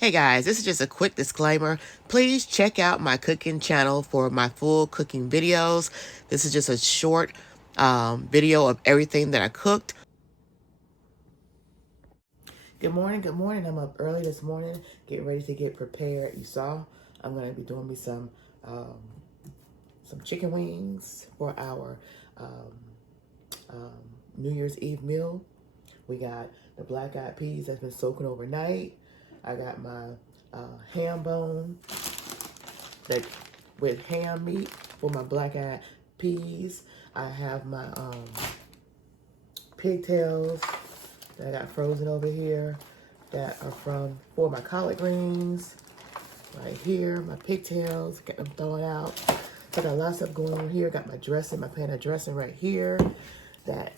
Hey guys, this is just a quick disclaimer. Please check out my cooking channel for my full cooking videos. This is just a short video of everything that I cooked. Good morning, good morning. I'm up early this morning, getting ready to get prepared. You saw, I'm going to be doing me some chicken wings for our New Year's Eve meal. We got the black-eyed peas that's been soaking overnight. I got my ham bone with ham meat for my black-eyed peas. I have my pigtails that I got frozen over here that are for my collard greens. Right here, my pigtails, got them thrown out. So I got a lot of stuff going on here. Got my dressing, my pan of dressing right here that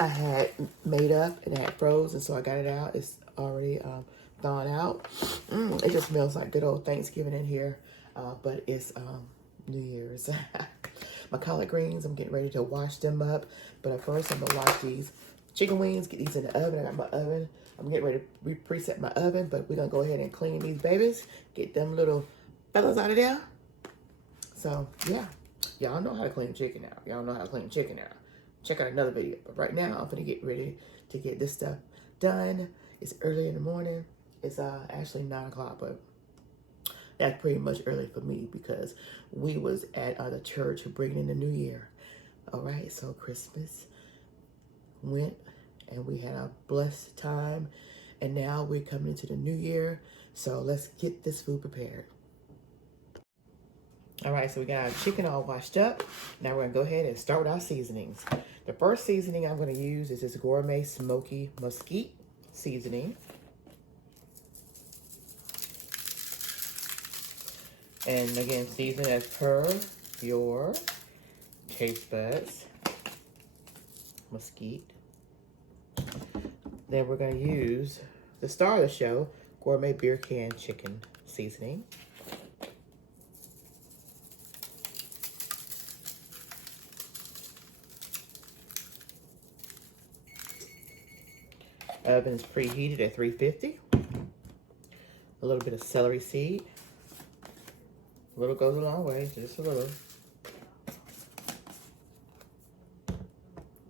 I had made up and I had frozen, so I got it out. It's already thawed out. It just smells like good old Thanksgiving in here, but it's New Year's. My collard greens, I'm getting ready to wash them up, but at first I'm gonna wash these chicken wings, get these in the oven. I got my oven. I'm getting ready to preset my oven, but we're gonna go ahead and clean these babies, get them little fellas out of there. So yeah, y'all know how to clean chicken now. Y'all know how to clean chicken now. Check out another video. But right now, I'm gonna get ready to get this stuff done. It's early in the morning. It's actually 9 o'clock, but that's pretty much early for me because we was at the church bringing in the new year. All right, so Christmas went and we had a blessed time, and now we're coming into the new year. So let's get this food prepared. All right, so we got our chicken all washed up. Now we're gonna go ahead and start with our seasonings. The first seasoning I'm gonna use is this gourmet smoky mesquite seasoning. And again, season as per your taste buds. Mesquite. Then we're gonna use the star of the show, gourmet beer can chicken seasoning. Oven is preheated at 350. A little bit of celery seed. A little goes a long way, just a little.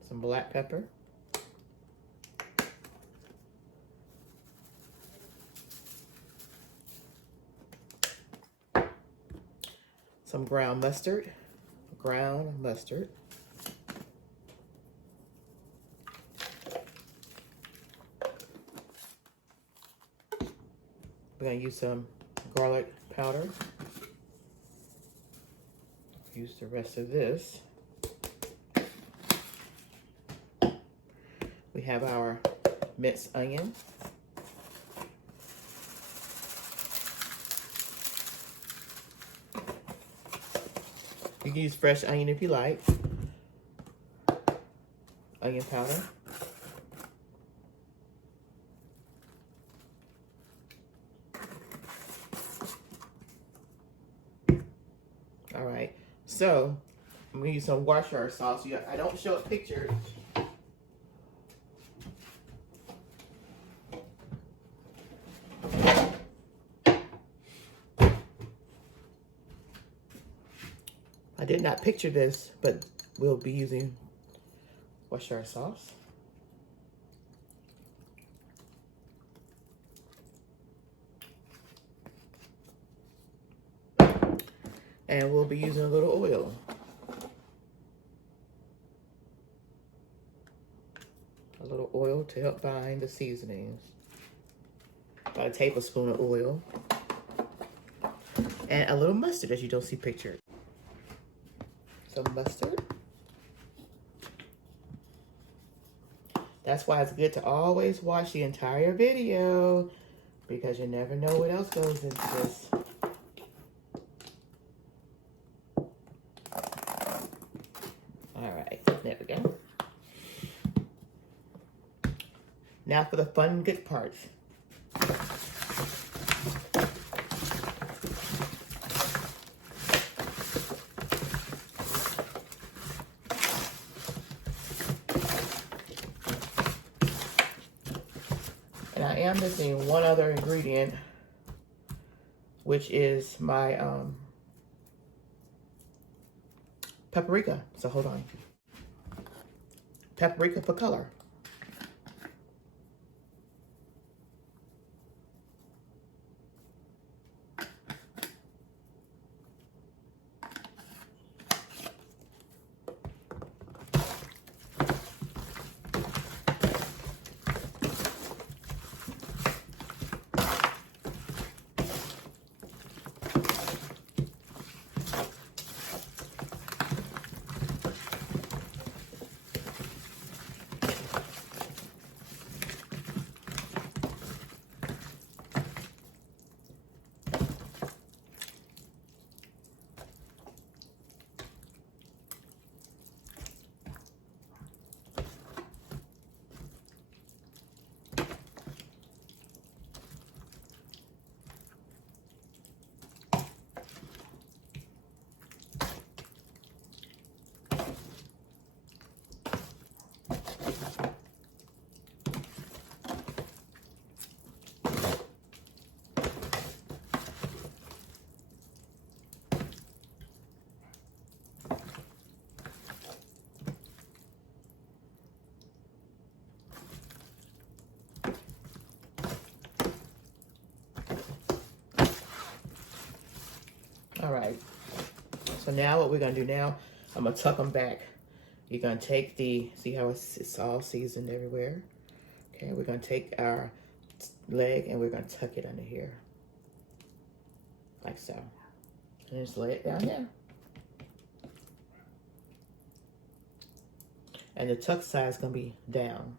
Some black pepper. Some ground mustard. Ground mustard. We're going to use some garlic powder. Use the rest of this. We have our minced onion. You can use fresh onion if you like. Onion powder. All right, so I'm gonna use some Worcestershire sauce. I don't show a picture. I did not picture this, but we'll be using Worcestershire sauce. And we'll be using a little oil. A little oil to help bind the seasonings. About a tablespoon of oil. And a little mustard, as you don't see pictured. Some mustard. That's why it's good to always watch the entire video, because you never know what else goes into this. There we go. Now for the fun, good parts. And I am missing one other ingredient which is my paprika. So hold on. Paprika for color. All right, so now what we're gonna do now, I'm gonna tuck them back. You're gonna take see how it's all seasoned everywhere? Okay, we're gonna take our leg and we're gonna tuck it under here, like so. And just lay it down there. And the tuck side is gonna be down.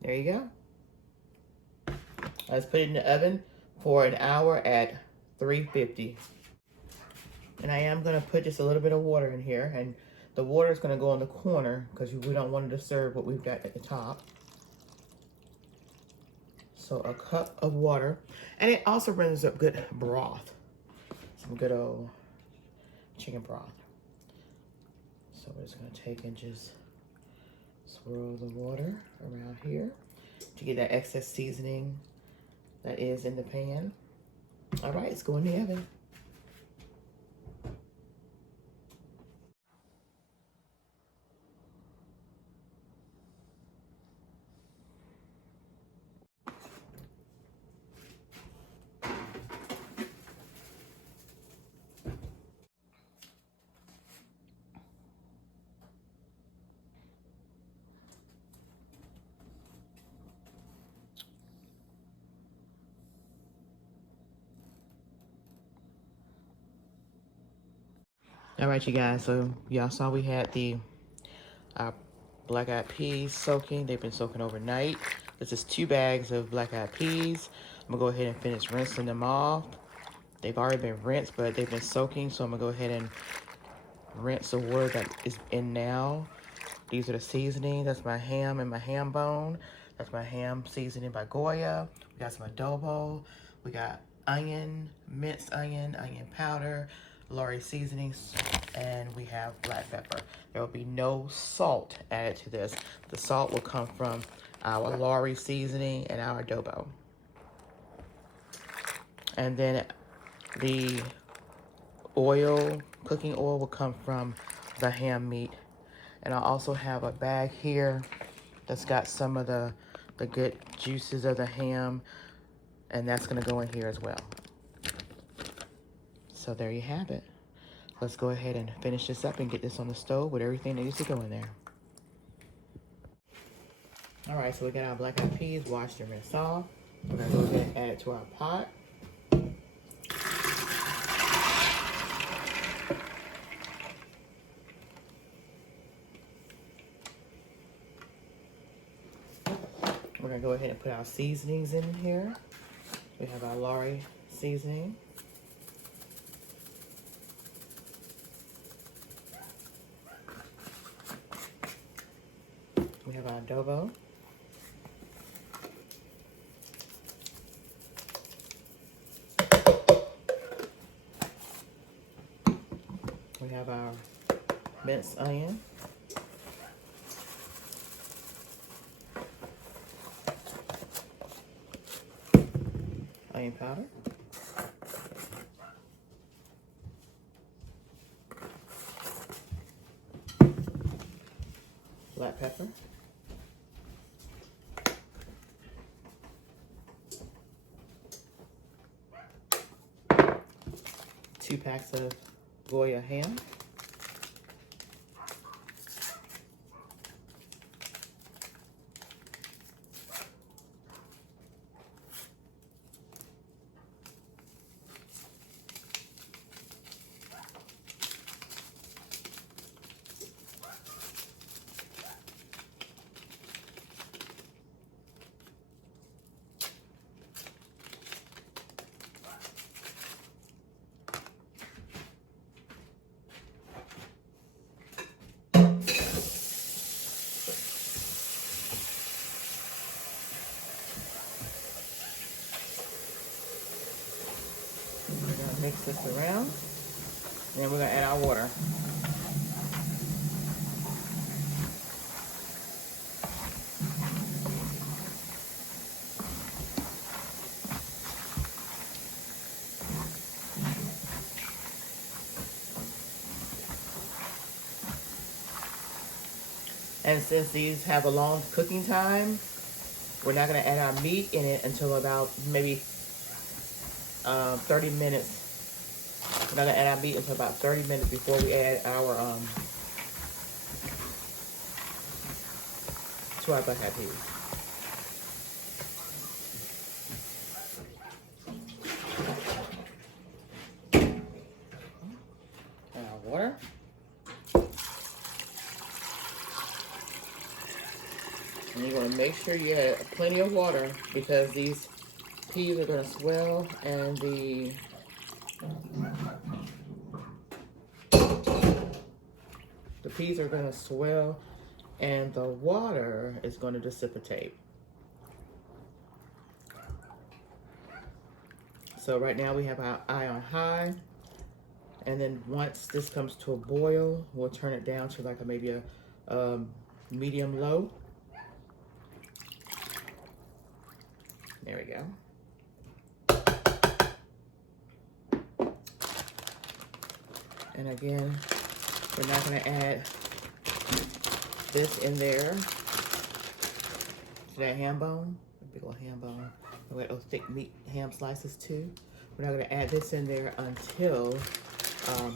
There you go. Let's put it in the oven for an hour at 350. And I am gonna put just a little bit of water in here, and the water is gonna go in the corner because we don't want to disturb what we've got at the top. So a cup of water, and it also renders up good broth. Some good old chicken broth. So we're just gonna take and just swirl the water around here to get that excess seasoning that is in the pan. All right, let's go in the oven. All right, you guys, so y'all saw we had the black-eyed peas soaking. They've been soaking overnight. This is 2 bags of black-eyed peas. I'm gonna go ahead and finish rinsing them off. They've already been rinsed, but they've been soaking, so I'm gonna go ahead and rinse the water that is in now. These are the seasonings. That's my ham and my ham bone. That's my ham seasoning by Goya. We got some adobo. We got onion, minced onion, onion powder, Lori seasonings, and we have black pepper. There will be no salt added to this. The salt will come from our Lorry seasoning, and our adobo. And then the oil, cooking oil, will come from the ham meat. And I also have a bag here that's got some of the good juices of the ham, and that's gonna go in here as well. So there you have it. Let's go ahead and finish this up and get this on the stove with everything that needs to go in there. All right, so we got our black eyed peas washed and rinsed off. We're gonna go ahead and add it to our pot. We're gonna go ahead and put our seasonings in here. We have our Lorry seasoning. We have our adobo. We have our minced onion. Onion powder. Black pepper. 2 packs of Goya ham. Mix this around, and then we're gonna add our water. And since these have a long cooking time, we're not gonna add our meat in it until about maybe 30 minutes. We're not gonna add our meat until about 30 minutes before we add our to our black eyed peas. And our water. And you're gonna make sure you add plenty of water because these peas are gonna swell and the peas are gonna swell and the water is gonna dissipate. So right now we have our eye on high, and then once this comes to a boil, we'll turn it down to like maybe a medium low. There we go. And again, we're not going to add this in there to that ham bone, a big old ham bone. We got those thick meat ham slices too. We're not going to add this in there until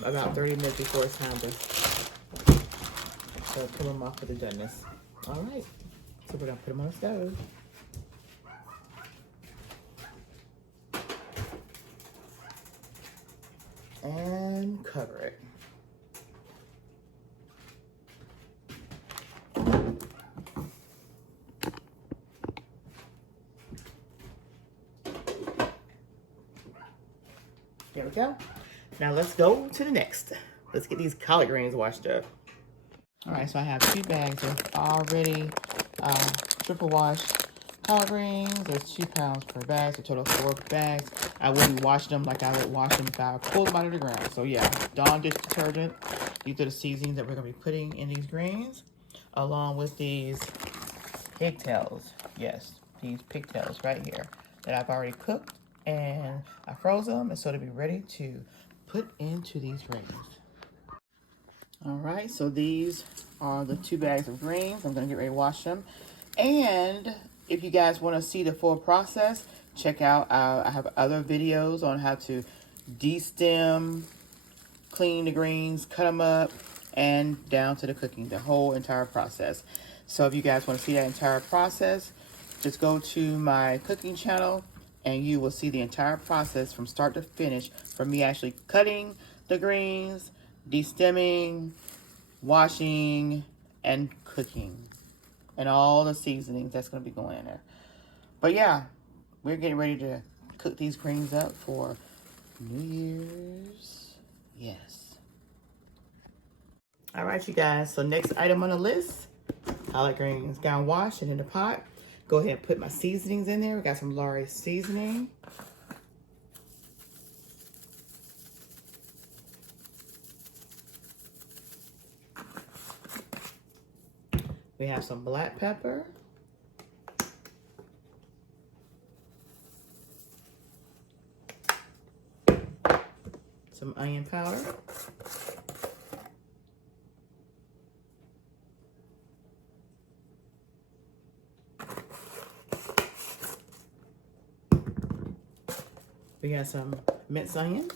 about 30 minutes before it's time to pull them off for the doneness. All right, so we're going to put them on the stove. And cover it. There we go. Now let's go to the next. Let's get these collard greens washed up. All right, so I have 2 bags of already triple washed collard greens. There's 2 pounds per bag, so total 4 bags. I wouldn't wash them like I would wash them if I pulled them out of the ground. So yeah, Dawn dish detergent. These are the seasonings that we're gonna be putting in these greens, along with these pigtails. Yes, these pigtails right here that I've already cooked, and I froze them, and so to be ready to put into these rings. All right, so these are the 2 bags of greens. I'm gonna get ready to wash them. And if you guys wanna see the full process, check out, I have other videos on how to de-stem, clean the greens, cut them up, and down to the cooking, the whole entire process. So if you guys wanna see that entire process, just go to my cooking channel and you will see the entire process from start to finish, from me actually cutting the greens, de-stemming, washing, and cooking, and all the seasonings that's going to be going in there. But yeah, we're getting ready to cook these greens up for New Year's. Yes. All right, you guys. So next item on the list, collard greens. Got them washed and in the pot. Go ahead and put my seasonings in there. We got some Lawry seasoning. We have some black pepper. Some onion powder. We got some minced onion.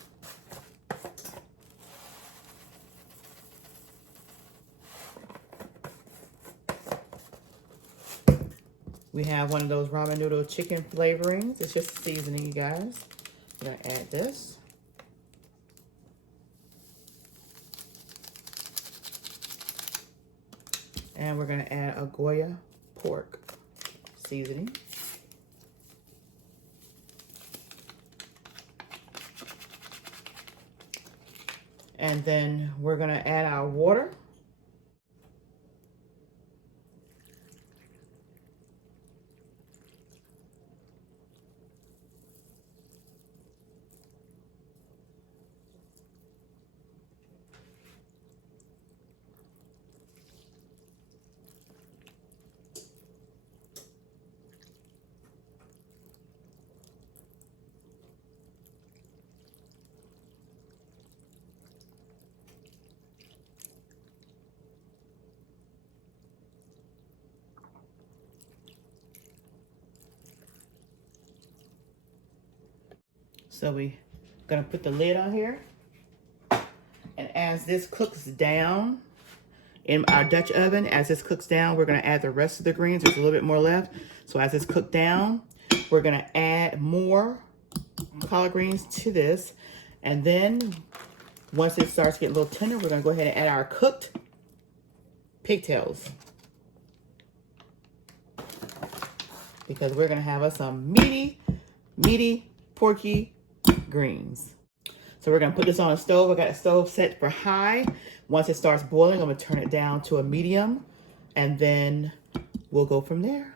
We have one of those ramen noodle chicken flavorings. It's just seasoning, you guys. I'm gonna add this. And we're gonna add a Goya pork seasoning. And then we're gonna add our water. So we're gonna put the lid on here. And as this cooks down in our Dutch oven, as this cooks down, we're gonna add the rest of the greens. There's a little bit more left. So as this cooked down, we're gonna add more collard greens to this. And then once it starts getting a little tender, we're gonna go ahead and add our cooked pigtails. Because we're gonna have us some meaty, porky greens. So we're gonna put this on a stove. I got a stove set for high. Once it starts boiling, I'm gonna turn it down to a medium, and then we'll go from there.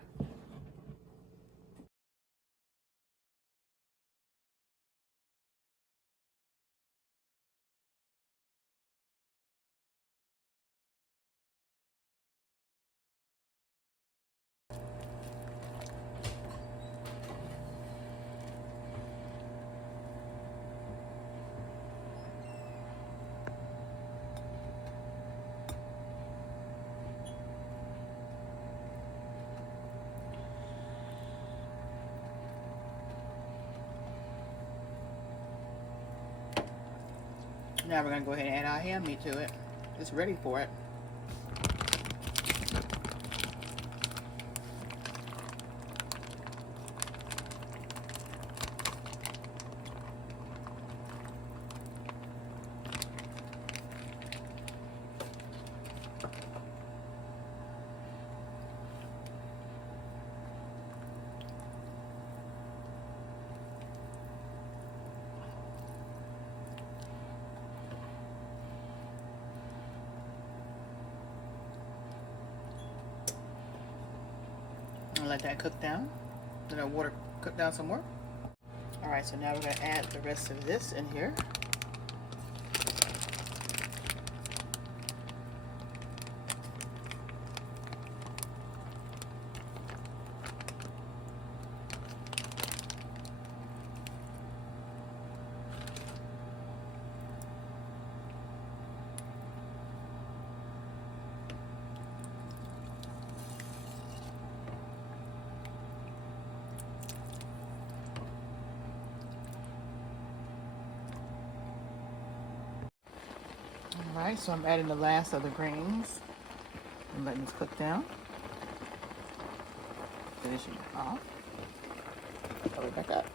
Now we're gonna go ahead and add our ham meat to it. It's ready for it. And let that cook down. Let our water cook down some more. All right, so now we're gonna add the rest of this in here. right, so I'm adding the last of the greens and letting this cook down. Finishing it off. Cover it back up.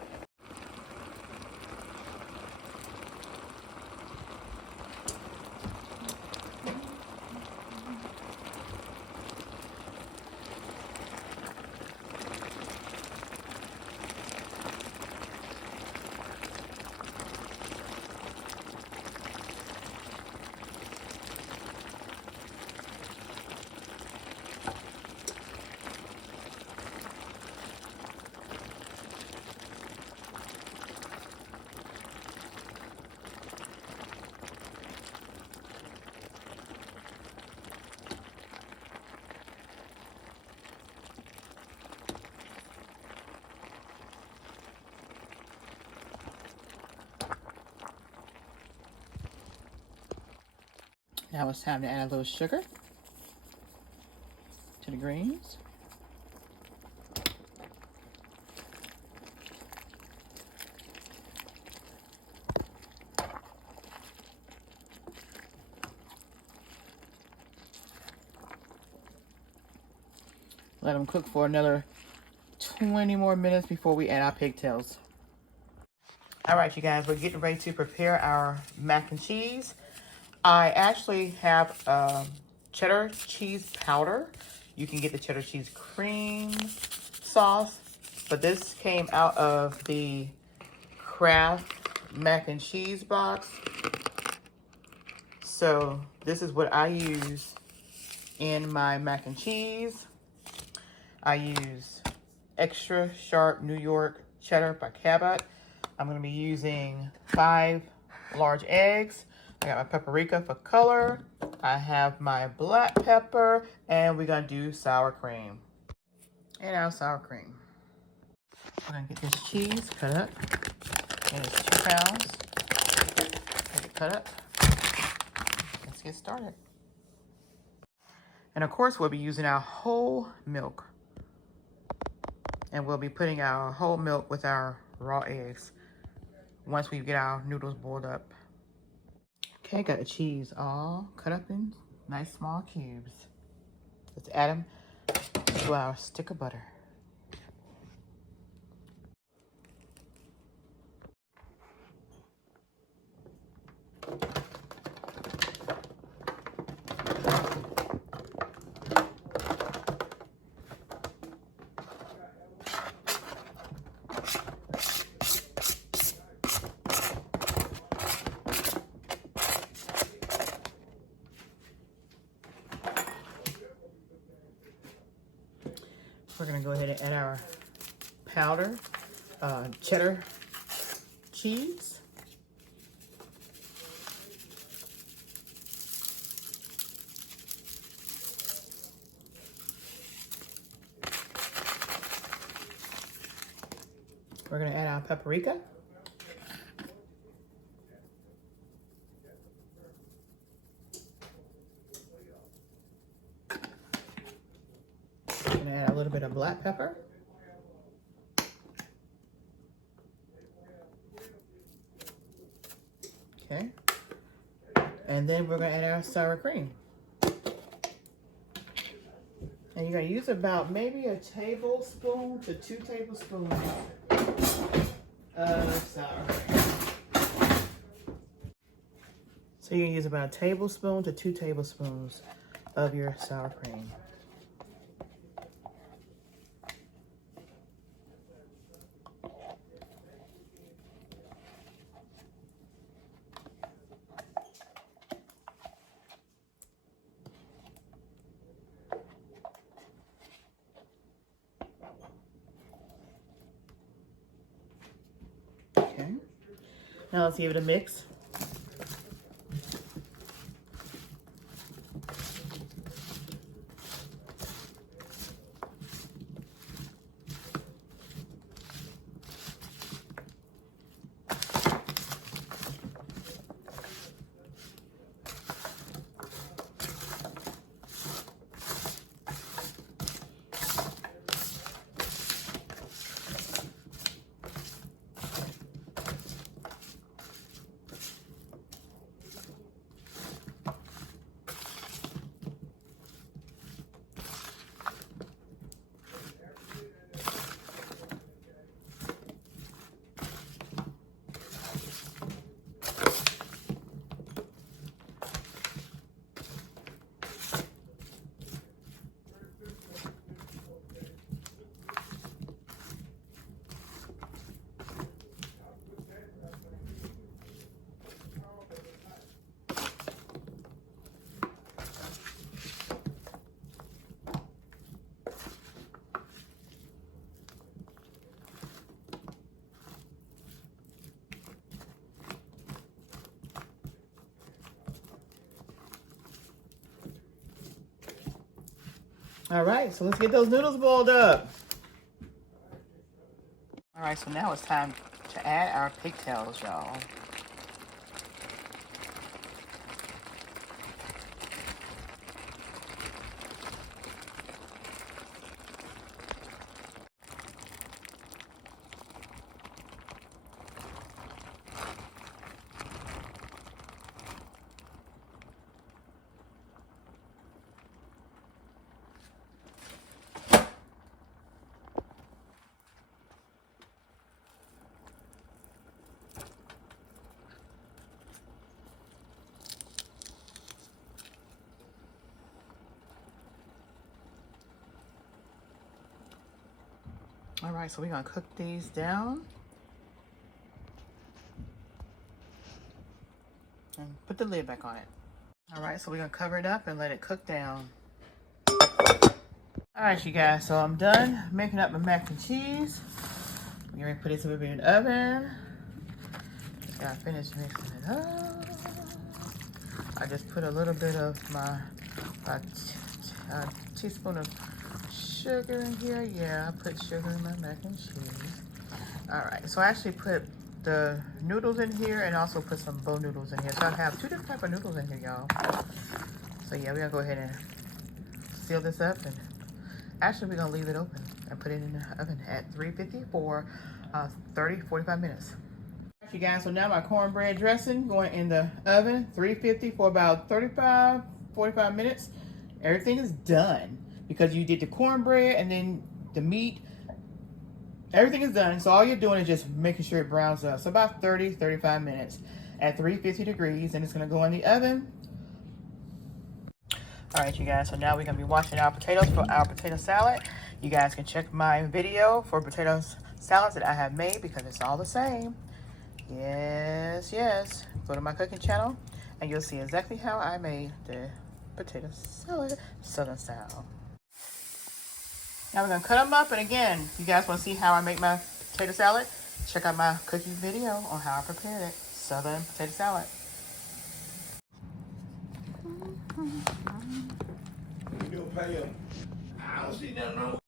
Now it's time to add a little sugar to the greens. Let them cook for another 20 more minutes before we add our pigtails. All right, you guys, we're getting ready to prepare our mac and cheese. I actually have cheddar cheese powder. You can get the cheddar cheese cream sauce, but this came out of the Kraft mac and cheese box. So this is what I use in my mac and cheese. I use extra sharp New York cheddar by Cabot. I'm going to be using 5 large eggs. I got my paprika for color. I have my black pepper, and we're gonna do sour cream. And our sour cream. We're gonna get this cheese cut up. And it's 2 pounds. Get it cut up. Let's get started. And of course, we'll be using our whole milk. And we'll be putting our whole milk with our raw eggs once we get our noodles boiled up. Okay, got the cheese all cut up in nice small cubes. Let's add them to our stick of butter. We're gonna go ahead and add our powder cheddar cheese. We're gonna add our paprika. Gonna add a little bit of black pepper. Okay. And then we're gonna add our sour cream. And you're gonna use about maybe a tablespoon to 2 tablespoons of sour cream. So you're gonna use about a tablespoon to 2 tablespoons of your sour cream. Okay. Now let's give it a mix. All right, so let's get those noodles boiled up. All right, so now it's time to add our pigtails, y'all. All right, so we're gonna cook these down and put the lid back on it. All right, so we're gonna cover it up and let it cook down. All right, you guys, so I'm done making up my mac and cheese. I'm gonna put this over in the oven. Just gotta finish mixing it up. I just put a little bit of my teaspoon of sugar in here. Yeah, I put sugar in my mac and cheese. All right, so I actually put the noodles in here and also put some bowl noodles in here. So I have two different types of noodles in here, y'all. So yeah, we're gonna go ahead and seal this up, and actually we're gonna leave it open and put it in the oven at 350 for 45 minutes. All right, you guys, so now my cornbread dressing going in the oven, 350 for about 45 minutes. Everything is done because you did the cornbread and then the meat. Everything is done, so all you're doing is just making sure it browns up. So about 35 minutes at 350 degrees, and it's gonna go in the oven. All right, you guys, so now we're gonna be washing our potatoes for our potato salad. You guys can check my video for potato salads that I have made because it's all the same. Yes, yes. Go to my cooking channel and you'll see exactly how I made the potato salad, Southern style. Now we're gonna cut them up, and again, you guys wanna see how I make my potato salad? Check out my cooking video on how I prepared it, Southern potato salad. You pay him. I don't see nothing wrong.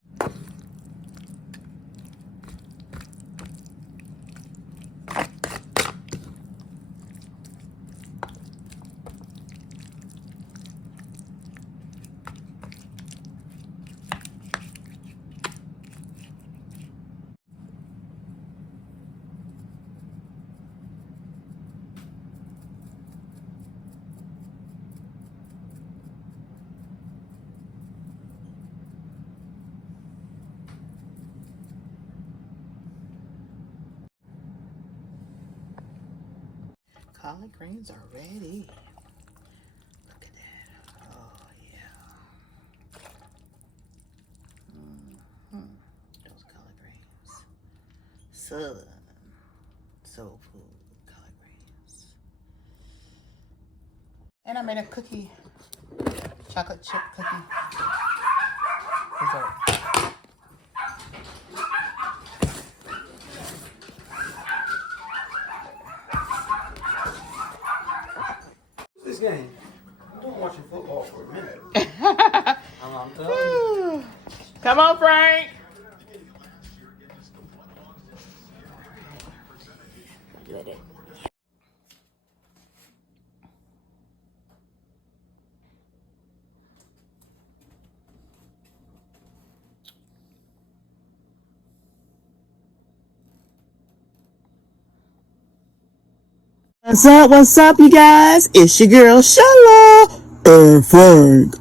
Collard greens are ready. Look at that. Oh, yeah. Those collard greens. Southern soul food collard greens. And I made a cookie, chocolate chip cookie dessert. Game. I'm not watching football for a minute. I'm telling you. Come on, Frank. Let it. What's up, you guys? It's your girl, Sheila and Frank.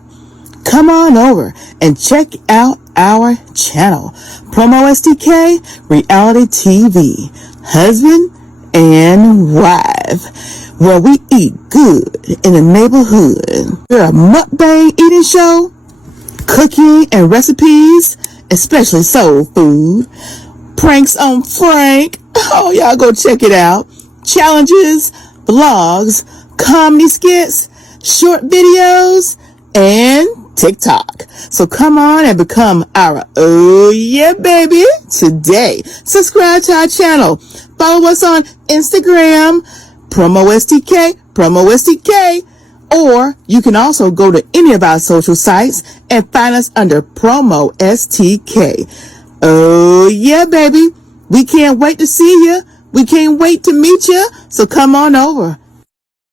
Come on over and check out our channel, Promo SDK Reality TV, husband and wife, where we eat good in the neighborhood. We're a mukbang eating show, cooking and recipes, especially soul food, pranks on Frank. Oh, y'all go check it out. Challenges, vlogs, comedy skits, short videos, and TikTok. So come on and become our oh yeah baby today. Subscribe to our channel. Follow us on Instagram, Promo SDK, Or you can also go to any of our social sites and find us under promo STK. Oh yeah, baby. We can't wait to see you. We can't wait to meet you. So come on over.